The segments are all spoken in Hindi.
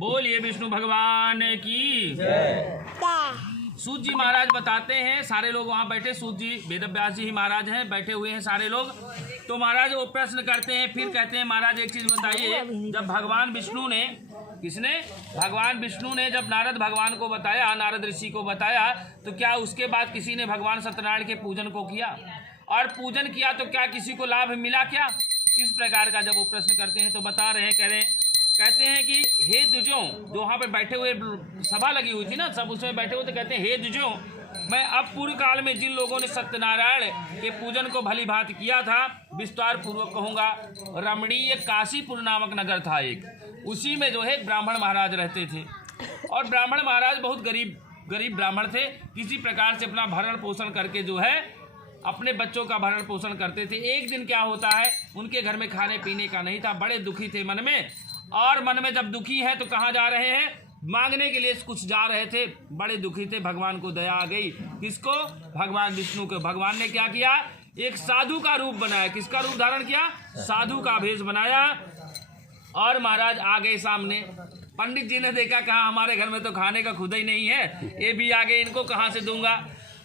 बोलिए विष्णु भगवान की सूत जी महाराज बताते हैं, सारे लोग वहाँ बैठे, सूत जी वेद व्यास जी ही महाराज हैं, बैठे हुए हैं सारे लोग। तो महाराज वो प्रश्न करते हैं, फिर कहते हैं महाराज एक चीज बताइए, जब भगवान विष्णु ने, किसने, भगवान विष्णु ने जब नारद भगवान को बताया, नारद ऋषि को बताया, तो क्या उसके बाद किसी ने भगवान सत्यनारायण के पूजन को किया? और पूजन किया तो क्या किसी को लाभ मिला क्या? इस प्रकार का जब वो प्रश्न करते हैं तो बता रहे हैं, कह रहे हैं, कहते हैं कि हे द्विजों, जो वहाँ पे बैठे हुए सभा लगी हुई थी ना, सब उसमें बैठे हुए, तो कहते हैं हे द्विजों, मैं अब पूर्व काल में जिन लोगों ने सत्यनारायण के पूजन को भली भांति किया था, विस्तार पूर्वक कहूँगा। रमणीय काशीपुर नामक नगर था एक, उसी में जो है ब्राह्मण महाराज रहते थे, और ब्राह्मण महाराज बहुत गरीब ब्राह्मण थे, किसी प्रकार से अपना भरण पोषण करके जो है अपने बच्चों का भरण पोषण करते थे। एक दिन क्या होता है, उनके घर में खाने पीने का नहीं था, बड़े दुखी थे मन में, और मन में जब दुखी है तो कहाँ जा रहे हैं, मांगने के लिए कुछ जा रहे थे, बड़े दुखी थे। भगवान को दया आ गई, किसको, भगवान विष्णु को। भगवान ने क्या किया, एक साधु का रूप बनाया। किसका रूप धारण किया, साधु का भेष बनाया, और महाराज आ गए सामने। पंडित जी ने देखा, कहा हमारे घर में तो खाने का खुद ही नहीं है, ये भी आ गए, इनको कहाँ से दूंगा।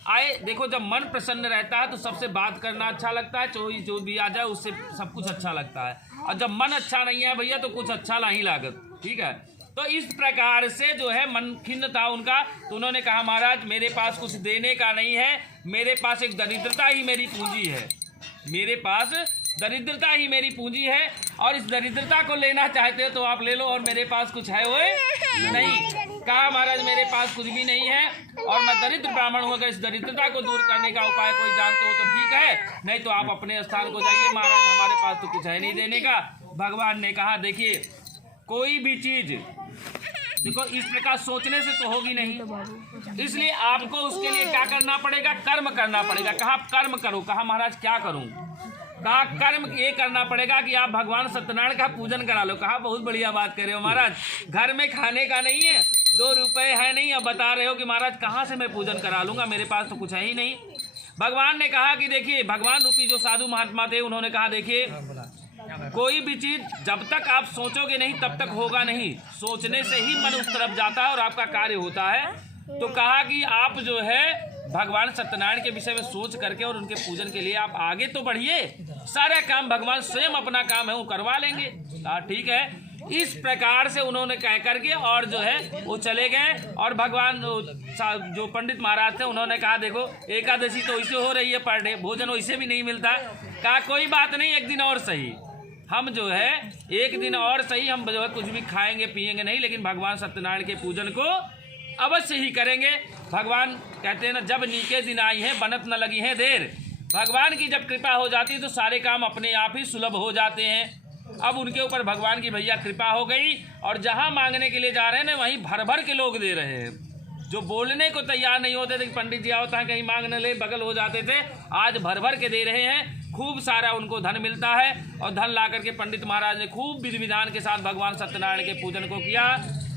आए, देखो जब मन प्रसन्न रहता है तो सबसे बात करना अच्छा लगता है, जो भी आ जाए उससे सब कुछ अच्छा लगता है, और जब मन अच्छा नहीं है भैया तो कुछ अच्छा नहीं लागत, ठीक है। तो इस प्रकार से जो है मन खिन्न था उनका, तो उन्होंने कहा महाराज मेरे पास कुछ देने का नहीं है, मेरे पास एक दरिद्रता ही मेरी पूंजी है, मेरे पास दरिद्रता ही मेरी पूंजी है, और इस दरिद्रता को लेना चाहते हो तो आप ले लो, और मेरे पास कुछ है वो नहीं। कहा महाराज मेरे पास कुछ भी नहीं है, और मैं दरिद्र ब्राह्मण हूँ, अगर इस दरिद्रता को दूर करने का उपाय कोई जानते हो तो ठीक है, नहीं तो आप अपने स्थान को जाइए, महाराज हमारे पास तो कुछ है नहीं देने का। भगवान ने कहा देखिए, कोई भी चीज देखो इस प्रकार सोचने से तो होगी नहीं, इसलिए आपको उसके लिए क्या करना पड़ेगा, कर्म करना पड़ेगा। कहा कर्म करो, कहा महाराज क्या करूं, कहा कर्म ये करना पड़ेगा कि आप भगवान सत्यनारायण का पूजन करा लो। कहा बहुत बढ़िया बात कर रहे हो महाराज, घर में खाने का नहीं है, 2 रुपए है नहीं, अब बता रहे हो कि महाराज कहाँ से मैं पूजन करा लूंगा, मेरे पास तो कुछ है ही नहीं। भगवान ने कहा कि देखिए, भगवान रूपी जो साधु महात्मा थे उन्होंने कहा देखिए, कोई भी चीज जब तक आप सोचोगे नहीं तब तक होगा नहीं, सोचने से ही मन उस तरफ जाता है और आपका कार्य होता है। तो कहा कि आप जो है भगवान सत्यनारायण के विषय में सोच करके और उनके पूजन के लिए आप आगे तो बढ़िए, सारा काम भगवान स्वयं अपना काम है वो करवा लेंगे। कहा ठीक है। इस प्रकार से उन्होंने कह करके और जो है वो चले गए, और भगवान जो पंडित महाराज थे उन्होंने कहा देखो एकादशी तो इसे हो रही है पर डे, भोजन वैसे भी नहीं मिलता। कहा कोई बात नहीं, एक दिन और सही, हम जो है एक दिन और सही, हम जो है कुछ भी खाएंगे पिएंगे नहीं, लेकिन भगवान सत्यनारायण के पूजन को अवश्य ही करेंगे। भगवान कहते हैं ना, जब नीके दिन आई हैं बनत न लगी है देर। भगवान की जब कृपा हो जाती है तो सारे काम अपने आप ही सुलभ हो जाते हैं। अब उनके ऊपर भगवान की भैया कृपा हो गई, और जहां मांगने के लिए जा रहे हैं ना वहीं भर भर के लोग दे रहे हैं। जो बोलने को तैयार नहीं होते थे कि पंडित जी आओ कहीं मांग न ले, बगल हो जाते थे, आज भर भर के दे रहे हैं। खूब सारा उनको धन मिलता है, और धन ला करके पंडित महाराज ने खूब विधि विधान के साथ भगवान सत्यनारायण के पूजन को किया।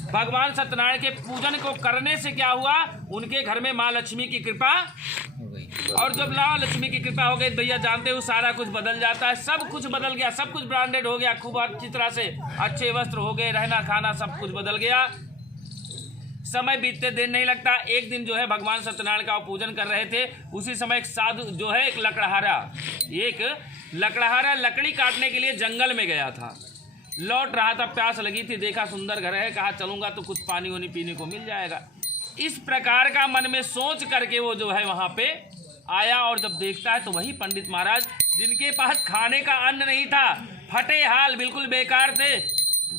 भगवान सत्यनारायण के पूजन को करने से क्या हुआ, उनके घर में माँ लक्ष्मी की कृपा हो गई, और जब माँ लक्ष्मी की कृपा हो गई भैया जानते हो सारा कुछ बदल जाता है। सब कुछ बदल गया, सब कुछ ब्रांडेड हो गया, खूब अच्छी तरह से अच्छे वस्त्र हो गए, रहना खाना सब कुछ बदल गया। समय बीतते देर नहीं लगता। एक दिन जो है भगवान सत्यनारायण का पूजन कर रहे थे, उसी समय एक साधु जो है एक लकड़हारा लकड़ी काटने के लिए जंगल में गया था, लौट रहा था, प्यास लगी थी, देखा सुंदर घर है, कहा चलूंगा तो कुछ पानी वानी पीने को मिल जाएगा। इस प्रकार का मन में सोच करके वो जो है वहाँ पे आया, और जब देखता है तो वही पंडित महाराज जिनके पास खाने का अन्न नहीं था, फटे हाल बिल्कुल बेकार थे,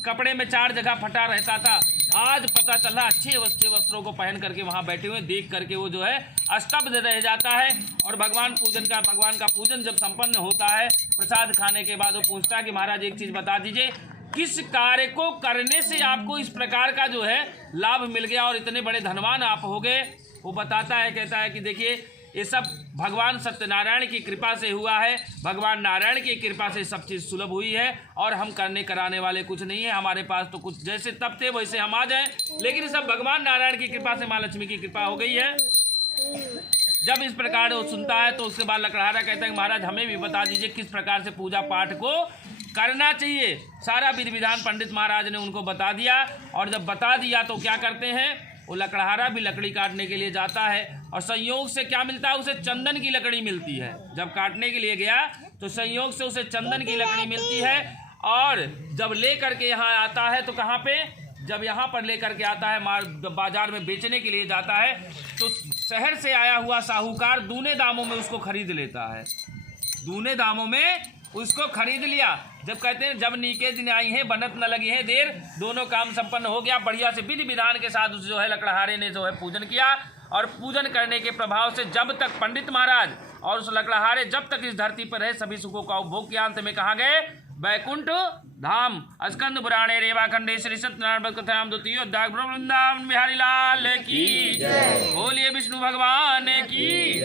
कपड़े में 4 जगह फटा रहता था, आज पता चला अच्छे वस्त्रों को पहन करके वहाँ बैठे हुए, देख करके वो जो है स्तब्ध रह जाता है। और भगवान का पूजन जब संपन्न होता है, प्रसाद खाने के बाद वो पूछता है कि महाराज एक चीज़ बता दीजिए, किस कार्य को करने से आपको इस प्रकार का जो है लाभ मिल गया और इतने बड़े धनवान आप हो गए। वो बताता है, कहता है कि देखिए ये सब भगवान सत्यनारायण की कृपा से हुआ है, भगवान नारायण की कृपा से सब चीज़ सुलभ हुई है, और हम करने कराने वाले कुछ नहीं है, हमारे पास तो कुछ जैसे तब थे वैसे हम आ जाएं, लेकिन सब भगवान नारायण की कृपा से माँ लक्ष्मी की कृपा हो गई है। जब इस प्रकार वो सुनता है तो उसके बाद लकड़हारा कहता है महाराज हमें भी बता दीजिए किस प्रकार से पूजा पाठ को करना चाहिए। सारा विधि विधान पंडित महाराज ने उनको बता दिया, और जब बता दिया तो क्या करते हैं, वो लकड़हारा भी लकड़ी काटने के लिए जाता है, और संयोग से क्या मिलता है, उसे चंदन की लकड़ी मिलती है। जब काटने के लिए गया तो संयोग से उसे चंदन की लकड़ी मिलती है, और जब ले करके यहाँ आता है तो कहाँ पे, जब यहाँ पर ले करके आता है बाजार में बेचने के लिए जाता है, तो शहर से आया हुआ साहूकार दूने दामों में उसको खरीद लेता है। दूने दामों में उसको खरीद लिया। जब कहते हैं जब नीके दिन आई है बनत न लगी है देर, दोनों काम संपन्न हो गया। बढ़िया से विधि विधान के साथ उस जो है लकड़हारे ने जो है पूजन किया, और पूजन करने के प्रभाव से जब तक पंडित महाराज और उस लकड़हारे जब तक इस धरती पर रहे, सभी सुखों का उपभोग किया। अंत में कहाँ गए, वैकुंठ धाम। स्कंद पुराणे रेवाखंडे श्री सत्यनारायण कथायाम द्वितीय अध्याय वृंदावन बिहारी लाल की, बोलिए विष्णु भगवान की।